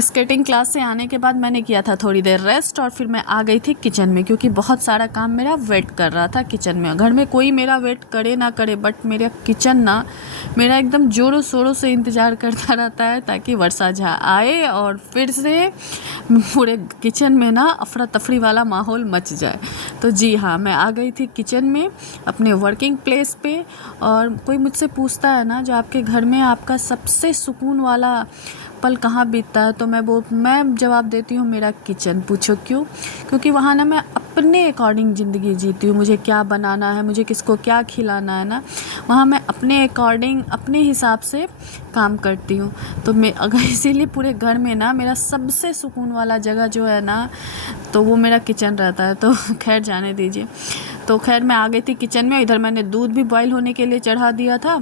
Skating class से आने के बाद मैंने किया था थोड़ी देर रेस्ट और फिर मैं आ गई थी किचन में, क्योंकि बहुत सारा काम मेरा वेट कर रहा था किचन में। घर में कोई मेरा वेट करे ना करे, बट मेरा किचन ना मेरा एकदम ज़ोरों शोरों से इंतज़ार करता रहता है ताकि वर्षा झा आए और फिर से पूरे किचन में ना अफरा तफरी वाला माहौल मच जाए। तो जी हाँ, मैं आ गई थी किचन में अपने वर्किंग प्लेस पे। और कोई मुझसे पूछता है ना, जो आपके घर में आपका सबसे सुकून वाला पल कहाँ बीतता है, तो मैं जवाब देती हूँ मेरा किचन। पूछो क्यों? क्योंकि वहाँ ना मैं अपने अकॉर्डिंग ज़िंदगी जीती हूँ। मुझे क्या बनाना है, मुझे किसको क्या खिलाना है ना, वहाँ मैं अपने अकॉर्डिंग अपने हिसाब से काम करती हूँ। तो मैं अगर इसीलिए पूरे घर में ना मेरा सबसे सुकून वाला जगह जो है ना, तो वो मेरा किचन रहता है। तो खैर जाने दीजिए। तो खैर मैं आ गई थी किचन में। इधर मैंने दूध भी बॉईल होने के लिए चढ़ा दिया था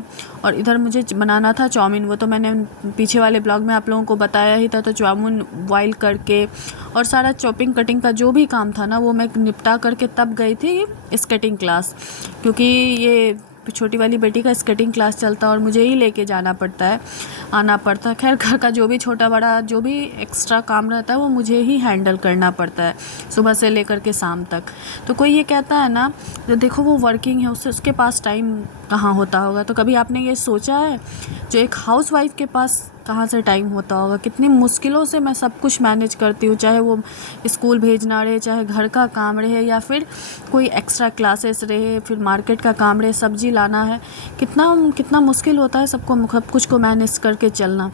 और इधर मुझे बनाना था चाउमीन। वो तो मैंने पीछे वाले ब्लॉग में आप लोगों को बताया ही था। तो चाउमीन बॉईल करके और सारा चॉपिंग कटिंग का जो भी काम था ना, वो मैं निपटा करके तब गई थी स्केटिंग क्लास, क्योंकि ये छोटी वाली बेटी का स्केटिंग क्लास चलता है और मुझे ही लेके जाना पड़ता है, आना पड़ता है। खैर घर का जो भी छोटा बड़ा जो भी एक्स्ट्रा काम रहता है वो मुझे ही हैंडल करना पड़ता है सुबह से लेकर के शाम तक। तो कोई ये कहता है ना, तो देखो वो वर्किंग है, उसके पास टाइम कहाँ होता होगा। तो कभी आपने ये सोचा है, जो एक हाउसवाइफ के पास कहाँ से टाइम होता होगा? कितनी मुश्किलों से मैं सब कुछ मैनेज करती हूँ, चाहे वो स्कूल भेजना रहे, चाहे घर का काम रहे, या फिर कोई एक्स्ट्रा क्लासेस रहे, फिर मार्केट का काम रहे, सब्जी लाना है। कितना मुश्किल होता है सबको सब कुछ को मैनेज करके चलना।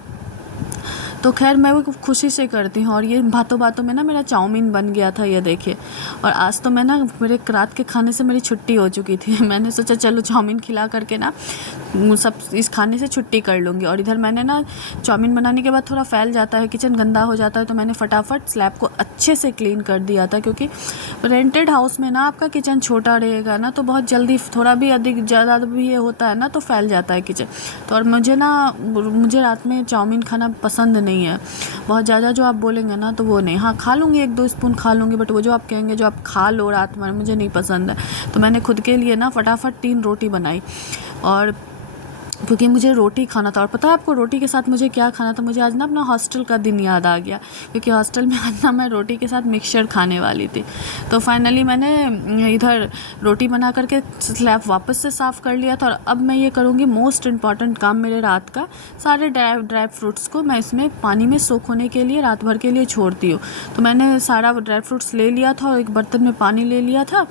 तो खैर मैं वो खुशी से करती हूँ। और ये बातों बातों में ना मेरा चाउमीन बन गया था, ये देखिए। और आज तो मैं ना मेरे रात के खाने से मेरी छुट्टी हो चुकी थी। मैंने सोचा चलो चाउमीन खिला करके ना सब इस खाने से छुट्टी कर लूँगी। और इधर मैंने ना चाउमीन बनाने के बाद थोड़ा फैल जाता है, किचन गंदा हो जाता है, तो मैंने फटाफट स्लैब को अच्छे से क्लीन कर दिया था। क्योंकि रेंटेड हाउस में ना आपका किचन छोटा रहेगा ना, तो बहुत जल्दी थोड़ा भी अधिक ज़्यादा भी ये होता है ना, तो फैल जाता है किचन। तो और मुझे रात में चाउमीन खाना पसंद नहीं है बहुत ज़्यादा। जो आप बोलेंगे ना तो वो नहीं, हाँ खा लूँगी, 1-2 स्पून खा लूँगी, बट वो जो आप कहेंगे जो आप खा लो रात में, मुझे नहीं पसंद है। तो मैंने खुद के लिए ना फटाफट 3 रोटी बनाई, और क्योंकि मुझे रोटी खाना था। और पता है आपको रोटी के साथ मुझे क्या खाना था? मुझे आज ना अपना हॉस्टल का दिन याद आ गया, क्योंकि हॉस्टल में आज ना मैं रोटी के साथ मिक्सचर खाने वाली थी। तो फाइनली मैंने इधर रोटी बना करके स्लैब वापस से साफ़ कर लिया था। और अब मैं ये करूँगी मोस्ट इम्पॉर्टेंट काम मेरे रात का, सारे ड्राई फ्रूट्स को मैं इसमें पानी में सोख होने के लिए रात भर के लिए छोड़ती हूँ। तो मैंने सारा ड्राई फ्रूट्स ले लिया था और एक बर्तन में पानी ले लिया था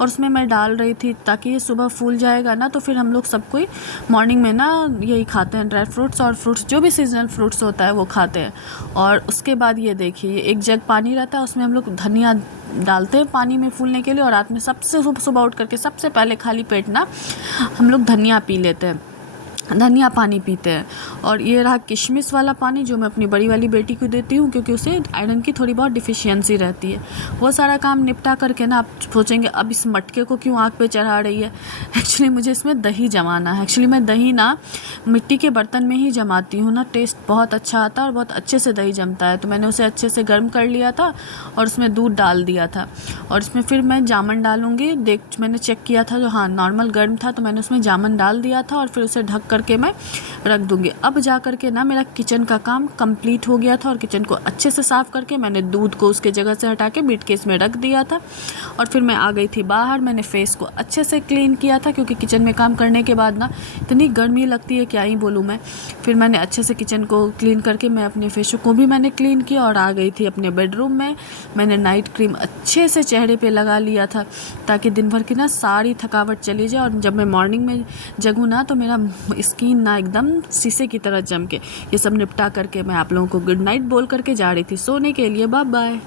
और उसमें मैं डाल रही थी, ताकि ये सुबह फूल जाएगा ना, तो फिर हम लोग सब कोई मॉर्निंग में ना यही खाते हैं, ड्राई फ्रूट्स और फ्रूट्स जो भी सीजनल फ्रूट्स होता है वो खाते हैं। और उसके बाद ये देखिए, एक जग पानी रहता है, उसमें हम लोग धनिया डालते हैं पानी में फूलने के लिए। और रात में सबसे सुबह उठ करके सबसे पहले खाली पेट ना हम लोग धनिया पी लेते हैं, धनिया पानी पीते हैं। और ये रहा किशमिश वाला पानी, जो मैं अपनी बड़ी वाली बेटी को देती हूँ, क्योंकि उसे आयरन की थोड़ी बहुत डिफिशियंसी रहती है। वो सारा काम निपटा करके ना, आप सोचेंगे अब इस मटके को क्यों आग पे चढ़ा रही है? एक्चुअली मुझे इसमें दही जमाना है। एक्चुअली मैं दही ना मिट्टी के बर्तन में ही जमाती हूँ ना, टेस्ट बहुत अच्छा आता है और बहुत अच्छे से दही जमता है। तो मैंने उसे अच्छे से गर्म कर लिया था और उसमें दूध डाल दिया था। और इसमें फिर मैं जामुन डालूँगी। मैंने चेक किया था, जो हाँ नॉर्मल गर्म था, तो मैंने उसमें जामुन डाल दिया था और फिर उसे ढक करके मैं रख दूंगी। अब जा करके ना मेरा किचन का काम कंप्लीट हो गया था। और किचन को अच्छे से साफ़ करके मैंने दूध को उसके जगह से हटा के बीट केस में रख दिया था। और फिर मैं आ गई थी बाहर। मैंने फेस को अच्छे से क्लीन किया था, क्योंकि किचन में काम करने के बाद ना इतनी गर्मी लगती है, क्या ही बोलूँ मैं। फिर मैंने अच्छे से किचन को क्लीन करके मैं अपने फेस को भी मैंने क्लीन किया और आ गई थी अपने बेडरूम में। मैंने नाइट क्रीम अच्छे से चेहरे पे लगा लिया था, ताकि दिन भर की ना सारी थकावट चली जाए। और जब मैं मॉर्निंग में जगूँ ना, तो मेरा स्किन ना एकदम शीशे की तरह चमके। ये सब निपटा करके मैं आप लोगों को गुड नाइट बोल करके जा रही थी सोने के लिए। Bye bye.